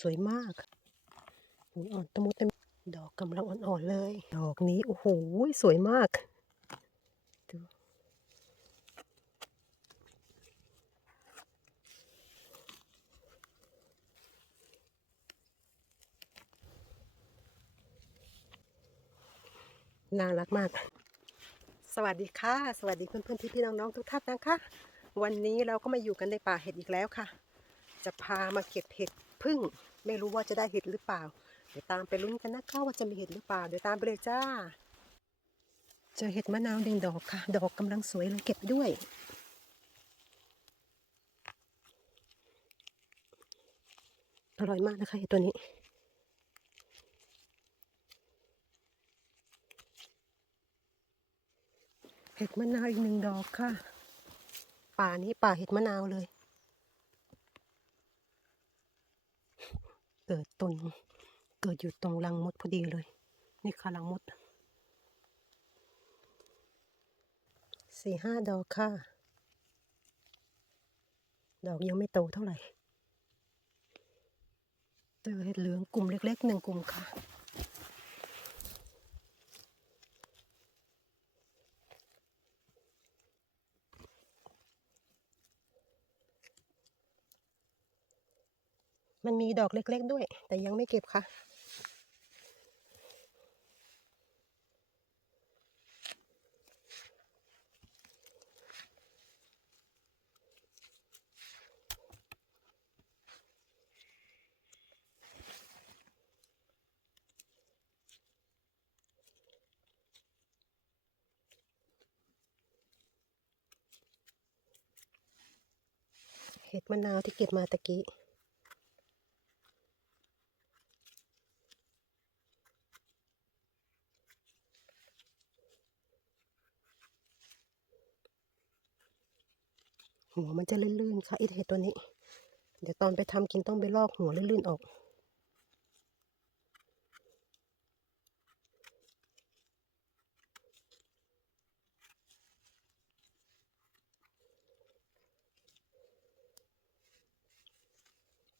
สวยมากอ่อนตะมุตะมิดอกกำลังอ่อนๆเลย ดอกนี้ โอ้โห สวยมากดูน่ารักมาก สวัสดีค่ะ สวัสดีเพื่อนๆพี่ๆน้องๆทุกท่านนะคะ วันนี้เราก็มาอยู่กันในป่าเห็ดอีกแล้วค่ะ จะพามาเก็บเห็ด พึ่งไม่รู้ว่าจะได้เห็ดหรือเปล่า เดี๋ยวตามไปลุ้นกันนะคะว่าจะมีเห็ดหรือเปล่า เดี๋ยวตามไปเลยจ้า เจอเห็ดมะนาวหนึ่งดอกค่ะ ดอกกำลังสวยเลยเก็บด้วยอร่อยมากนะคะเห็ดตัวนี้ เห็ดมะนาวอีกหนึ่งดอกค่ะ ป่านี้ป่าเห็ดมะนาวเลย เกิดตนเกิดอยู่ตรงรังมดพอดีเลย นี่ค่ะรังมดสี่ห้าดอกค่ะ ดอกยังไม่โตเท่าไหร่เจอเห็ดเหลืองกลุ่มเล็กๆหนึ่งกลุ่มค่ะ มีดอกเล็ก ๆ ด้วย แต่ยังไม่เก็บค่ะ เห็ดมะนาวที่เก็บมาตะกี้ หัวมันจะลื่นๆค่ะไอเห็ดตัวนี้ เดี๋ยวตอนไปทำกินต้องไปลอกหัวลื่นๆออก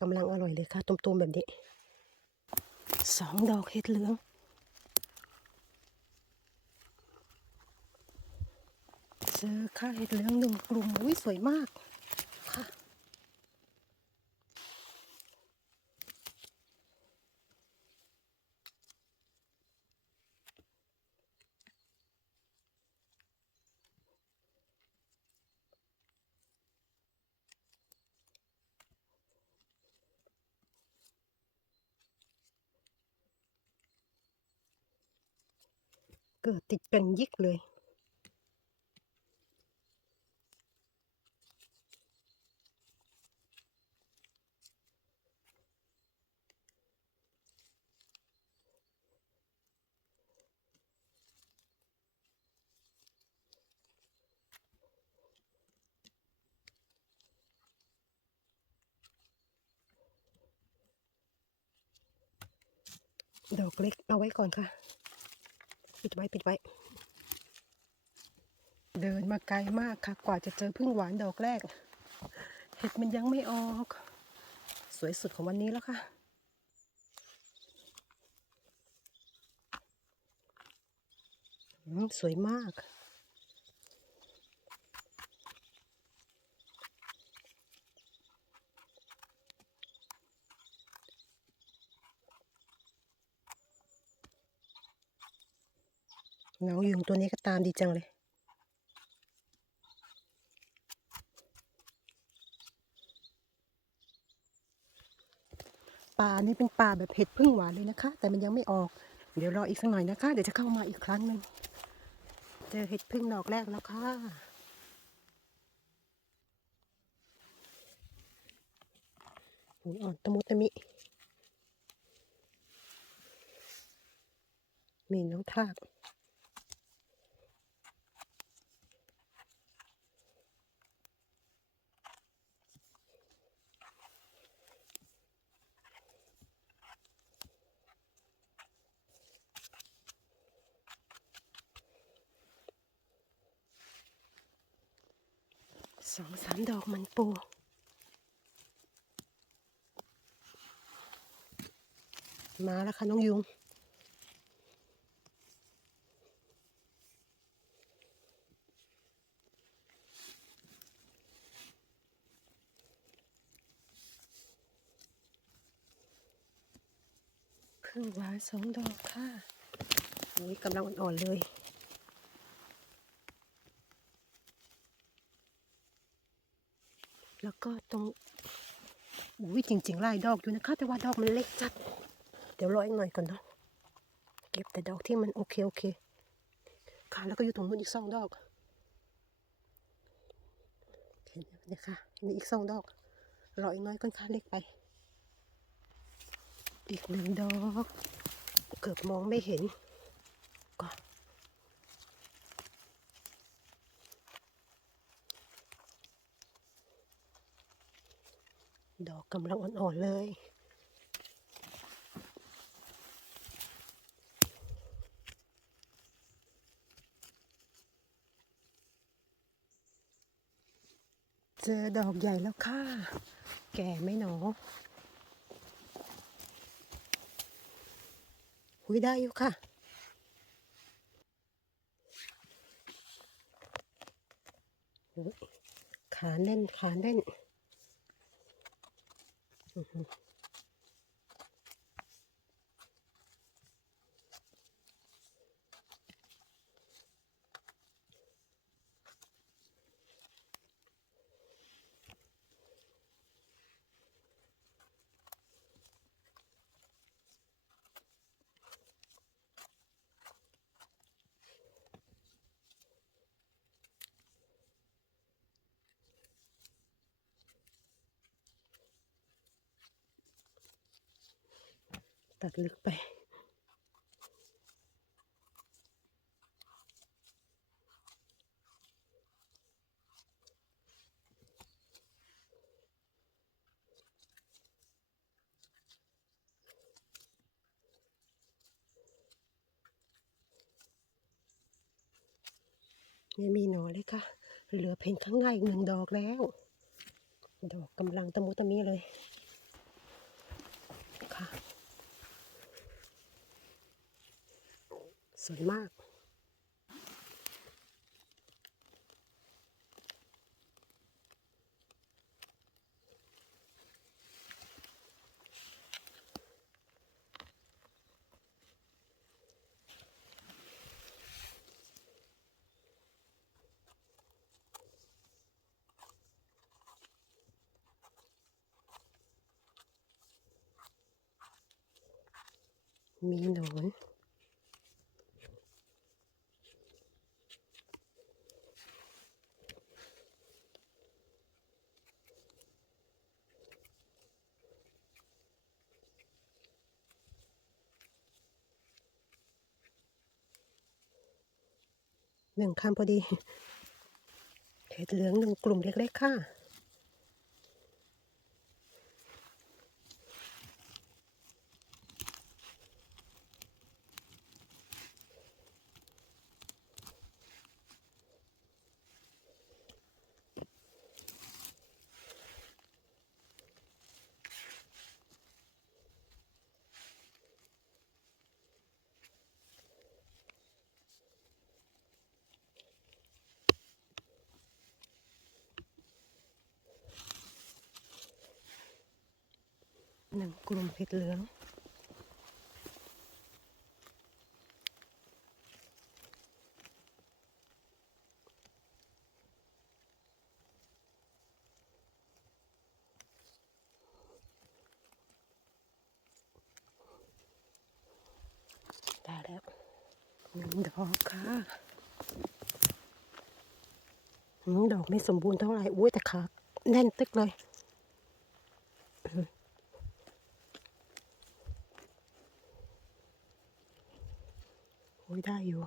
กำลังอร่อยเลยค่ะตุ่มๆแบบนี้สองดอกเห็ดเหลือง เจอค่ะเห็ดเหลืองหนึ่งกลุ่มอุ้ยสวยมากค่ะเกิดติดกันยิกเลย ดอกเล็กเอาไว้ก่อนค่ะ ปิดไว้ปิดไว้ เดินมาไกลมากค่ะ กว่าจะเจอพึ่งหวานดอกแรก เห็ดมันยังไม่ออก สวยสุดของวันนี้แล้วค่ะสวยมาก เงายุงตัวนี้ก็ตามดีจังเลย ป่านี่เป็นป่าแบบเห็ดพึ่งหวานเลยนะคะ แต่มันยังไม่ออก เดี๋ยวรออีกสักหน่อยนะคะ เดี๋ยวจะเข้ามาอีกครั้งหนึ่งเจอเห็ดพึ่งดอกแรกแล้วค่ะหูอ่อนตะมุตะมิ มีน้องทาก สองสามดอกมันปูมาแล้วค่ะน้องยุงพึ่งหวานสองดอกค่ะโอ้ยกำลังอ่อนๆเลย แล้วก็ตรงอุ้ยจริงๆไล่ดอกอยู่นะคะ แต่ว่าดอกมันเล็กจัด เดี๋ยวรออีกหน่อยก่อนเนาะเก็บแต่ดอกที่มันโอเคโอเค ค่ะแล้วก็อยู่ตรงนู้นอีกสองดอกเห็นไหมนะคะมีอีกสองดอกรออีกน้อยก่อนค่ะเล็กไป อีกหนึ่งดอก เกือบมองไม่เห็นก็ ดอกกำลังอ่อนๆเลยเจอดอกใหญ่แล้วค่ะ แก่ไหมหนอหุยได้อยู่ค่ะ ขาแน่นขาแน่น Mm-hmm. ตัดลึกไป ไม่มีหนอเลยค่ะ เหลือเพียงข้างในอีกหนึ่งดอกแล้ว ดอกกำลังตะมุตะมีเลยค่ะ สวยมาก มีหนอน หนึ่งคำพอดีเห็ดเหลืองหนึ่งกลุ่มเล็กๆค่ะ หนึ่งกลุ่มเห็ดเหลือง ได้แล้วหนึ่งดอกค่ะดอกไม่สมบูรณ์เท่าไหร่อุ้ยแต่ขาแน่นตึกเลย อ้ยได้อยู่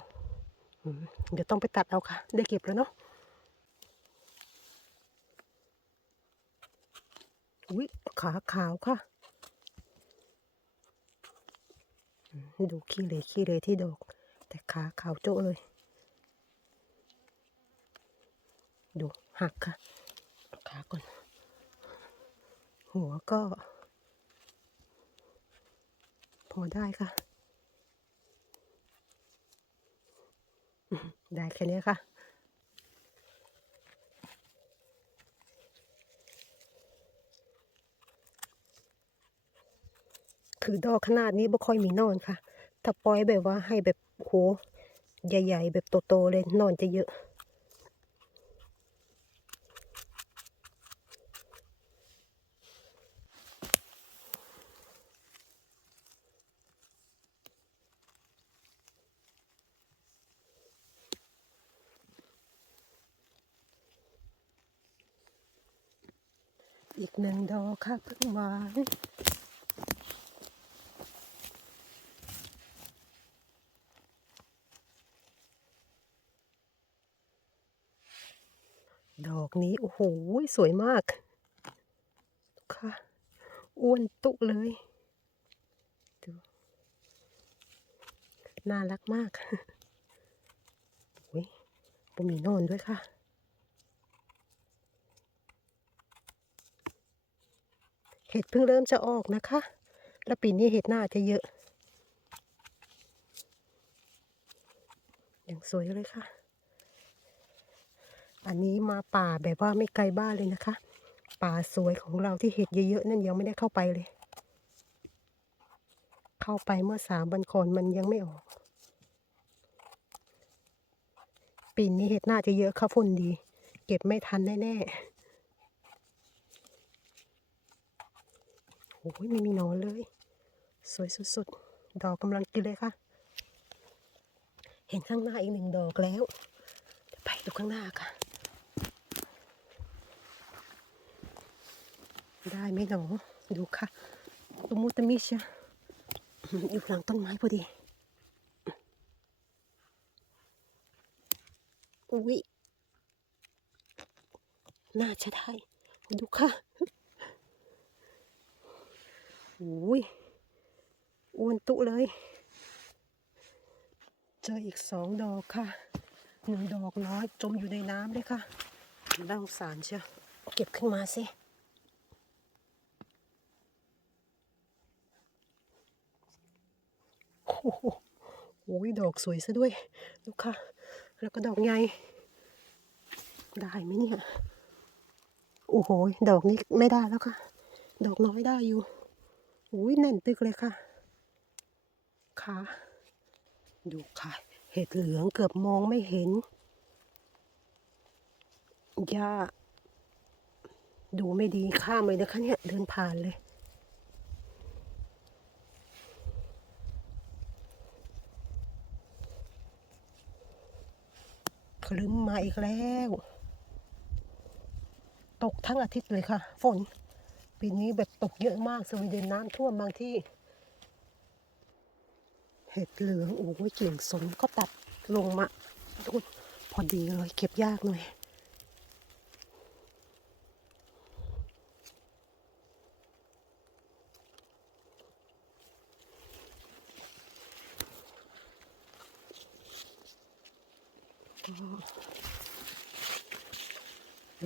เดี๋ยวต้องไปตัดเอาค่ะ ได้เก็บแล้วเนาะอุ้ยขาขาวค่ะ ดูขี้เลยขี้เลยที่ดอก แต่ขาขาวโจ้เลย ดูหักค่ะ ขาก่อน หัวก็ พอได้ค่ะอืม ได้แค่นี้ค่ะถือดอกขนาดนี้บ่ค่อยมีนอนค่ะ ถ้าปล่อยแบบว่าให้แบบโหใหญ่ ๆ แบบโตๆเลยนอนจะเยอะ อีกหนึ่งดอก ค่ะเพิ่งหวาดอกนี้ โอ้โห สวยมากค่ะ อ้วนตุเลยดูน่ารักมากโอ้ยผมมีนอนด้วยค่ะ เห็ดเพิ่งเริ่มจะออกนะคะ แล้วปีนี้เห็ดน่าจะเยอะ อย่างสวยเลยค่ะ อันนี้มาป่าแบบว่าไม่ไกลบ้านเลยนะคะ ป่าสวยของเราที่เห็ดเยอะๆนั่นยังไม่ได้เข้าไปเลย เข้าไปเมื่อสามวันก่อนมันยังไม่ออก ปีนี้เห็ดน่าจะเยอะค่ะฝนดี เก็บไม่ทันแน่ๆ โอ้ยไม่มีหนอนเลย สวยสุดๆ ดอกกำลังกินเลยค่ะ เห็นข้างหน้าอีกหนึ่งดอกแล้วไปดูข้างหน้าค่ะ ได้ไหมหนอดูค่ะตุมุตมิชะอยู่หลังต้นไม้พอดีอุ้ยน่าจะได้ ดูค่ะ อุ้ยอ้วนตุเลย เจออีกสองดอกค่ะหนึ่งดอกน้อยจมอยู่ในน้ำเลยค่ะน่าสงสารเชียวเก็บขึ้นมาสิโอ้โหโอ้ยดอกสวยซะด้วยดูค่ะ แล้วก็ดอกใหญ่ได้ไหมเนี่ย โอ้โห ดอกนี้ไม่ได้แล้วค่ะ ดอกน้อยได้อยู่ อุ้ยแน่นตึกเลยค่ะค่ะดูค่ะ เห็ดเหลืองเกือบมองไม่เห็นหญ้าดูไม่ดีข้ามเลยนะคะเนี่ย เดินผ่านเลย คลึ้มมาอีกแล้ว ตกทั้งอาทิตย์เลยค่ะ ฝน ปีนี้แบบตกเยอะมากสวีเดนน้ำท่วมบางที่ เห็ดเหลืองโอ้ยกิ่ยงสนก็ตัดลงมาดูพอดีเลยเก็บยากหน่อย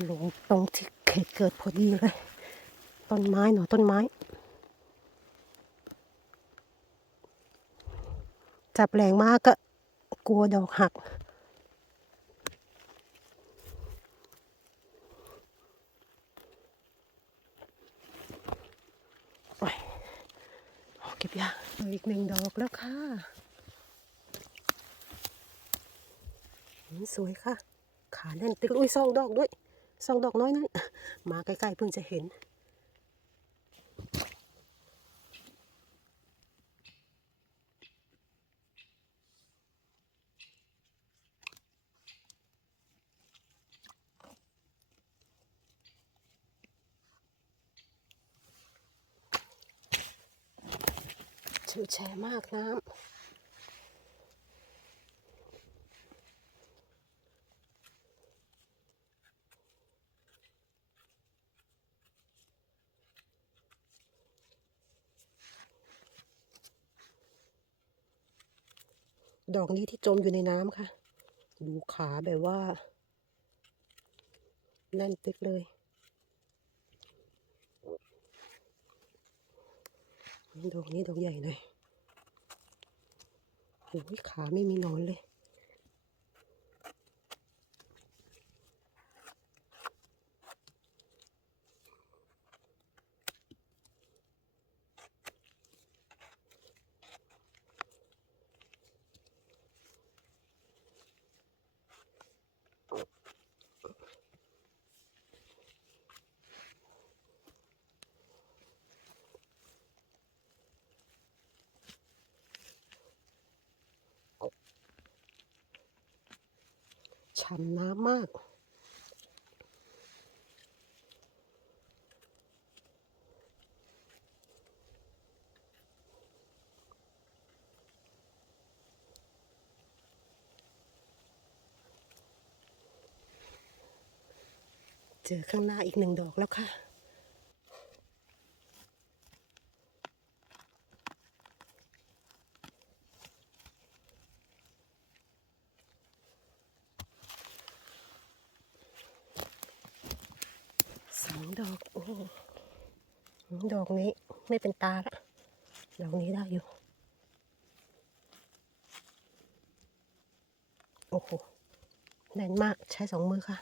ลงตรงที่เขตเกิดพอดีเลย ต้นไม้หนอต้นไม้ จับแรงมากก็กลัวดอกหัก โอ้ยเอาเก็บยากเอาอีกหนึ่งดอกแล้วค่ะ สวยค่ะ ขาแน่นตึกอุ้ยสองดอกด้วยสองดอกน้อยนั้นมาใกล้ๆเพิ่งจะเห็น ชิวแชร์มากน้ำดอกนี้ที่จมอยู่ในน้ำค่ะ ดูขาแบบว่า แน่นตึกเลย ดอกนี้ดอกใหญ่หน่อยโอ้ยขาไม่มีนอนเลย ฉ่ำน้ำมาก เจอข้างหน้าอีกหนึ่งดอกแล้วค่ะ สอง ดอกนี้ไม่เป็นตาละดอกนี้ได้อยู่ โอ้โหแน่นมากใช้สองมือค่ะ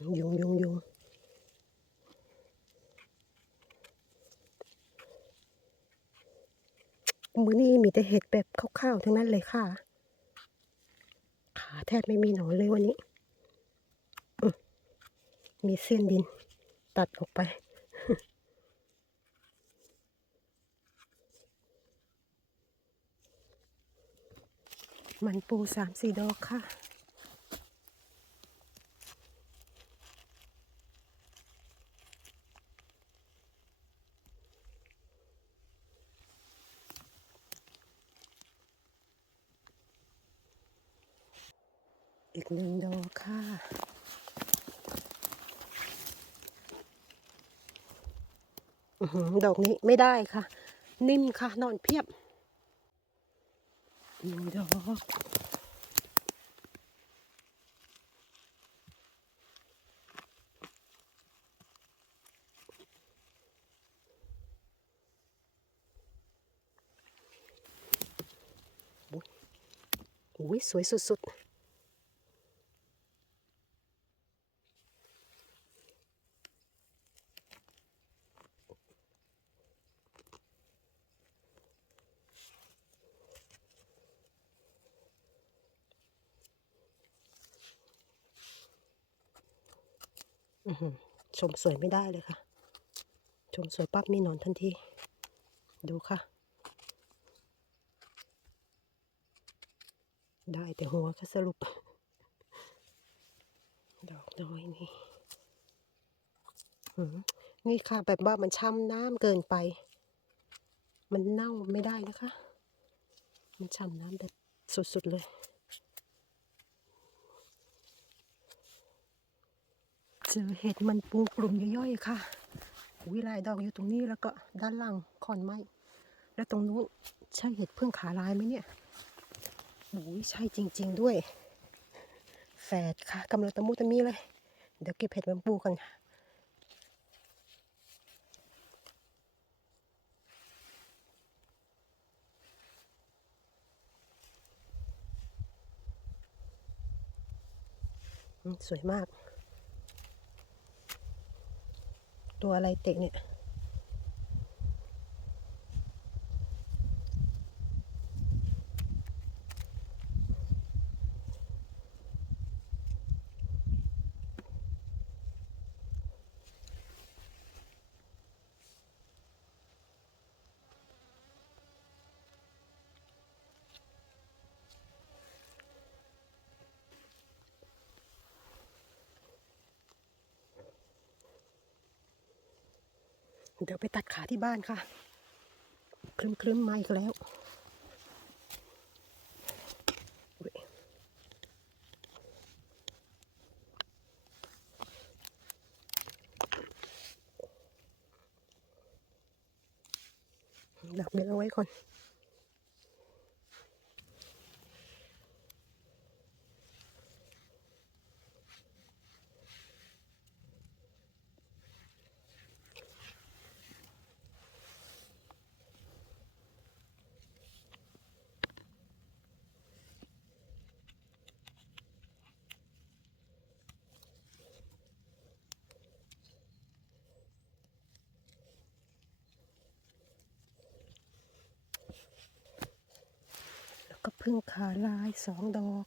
ยุงยุงยุงมือนี้มีแต่เห็ดแบบข้าวๆทั้งนั้นเลยค่ะ ขาแทบไม่มีหนอนเลยวันนี้ มีเส้นดิน ตัดออกไป มันปูสามสี่ดอกค่ะ อีกหนึ่งดอกค่ะ ดอกนี้ไม่ได้ค่ะ นิ่มค่ะ นอนเพียบหนึ่งดอกอุ้ยสวยสุดๆ ชมสวยไม่ได้เลยค่ะ ชมสวยปั๊บมีหนอนทันที ดูค่ะ ได้แต่หัวค่ะสรุป ดอกน้อยนี่นี่ค่ะแบบว่ามันช้ำน้ำเกินไป มันเน่าไม่ได้นะคะ มันช้ำน้ำแบบสุดๆเลย เจอเห็ดมันปูกลุ่มย่อยๆค่ะวิลายดอกอยู่ตรงนี้แล้วก็ด้านล่างขอนไม้แล้วตรงนู้นใช่เห็ดเพึ่องขาลายไหมเนี่ยโอ้ยใช่จริง ๆด้วย แฝดค่ะกำลังตะมุตะมีเลย เดี๋ยวเก็บเห็ดมันปูกันค่ะสวยมาก ตัวอะไรเตะเนี่ย เดี๋ยวไปตัดขาที่บ้านค่ะ ครึ้มครึ้มๆมาอีกแล้วดักเบ็ดเอาไว้ก่อน พึ่งขาลายสองดอก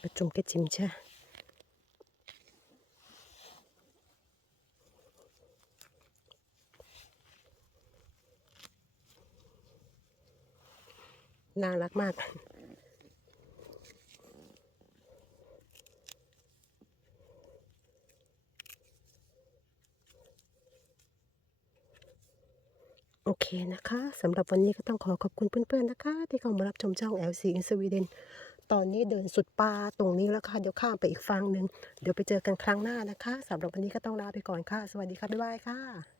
ประจุกระจิมใช่น่ารักมาก โอเคนะคะ สำหรับวันนี้ก็ต้องขอขอบคุณเพื่อนๆนะคะ ที่เข้ามารับชมช่อง LC in Sweden ตอนนี้เดินสุดป่าตรงนี้แล้วค่ะ เดี๋ยวข้ามไปอีกฝั่งหนึ่งเดี๋ยวไปเจอกันครั้งหน้านะคะสำหรับวันนี้ก็ต้องลาไปก่อนค่ะ สวัสดีค่ะ บ๊ายบายค่ะ